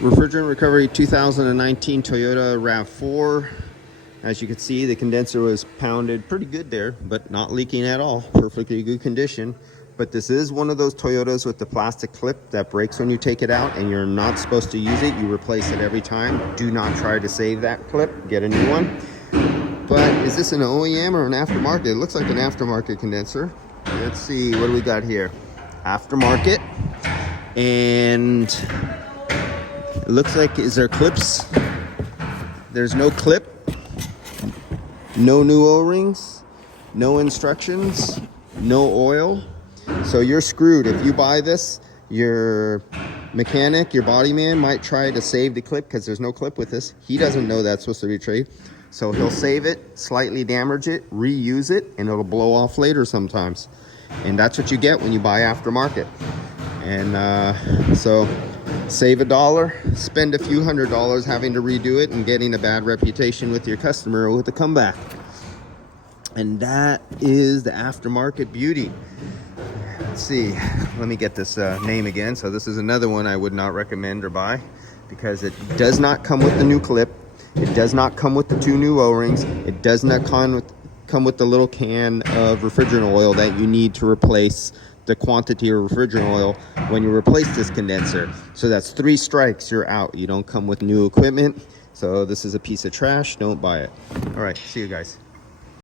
Refrigerant recovery 2019 Toyota RAV4. As you can see, the condenser was pounded pretty good there, but not leaking at all. Perfectly good condition. But this is one of those Toyotas with the plastic clip that breaks when you take it out, and you're not supposed to use it. You replace it every time. Do not try to save that clip. Get a new one. But is this an OEM or an aftermarket? It looks like an aftermarket condenser. Let's see, what do we got here? Aftermarket. And it looks like, is there clips? There's no clip. No new O-rings. No instructions. No oil. So you're screwed. If you buy this, your mechanic, your body man might try to save the clip because there's no clip with this. He doesn't know that's supposed to be trade. So he'll save it, slightly damage it, reuse it, and it'll blow off later sometimes. And that's what you get when you buy aftermarket. And so save $1, spend a few $100s having to redo it and getting a bad reputation with your customer with a comeback. And that is the aftermarket beauty. Let's see, let me get this name again. So this is another one I would not recommend or buy because it does not come with the new clip. It does not come with the 2 new O-rings. It does not come with the little can of refrigerant oil that you need to replace the quantity of refrigerant oil when you replace this condenser. So that's 3 strikes, you're out. You don't come with new equipment. So this is a piece of trash. Don't buy it. All right, see you guys.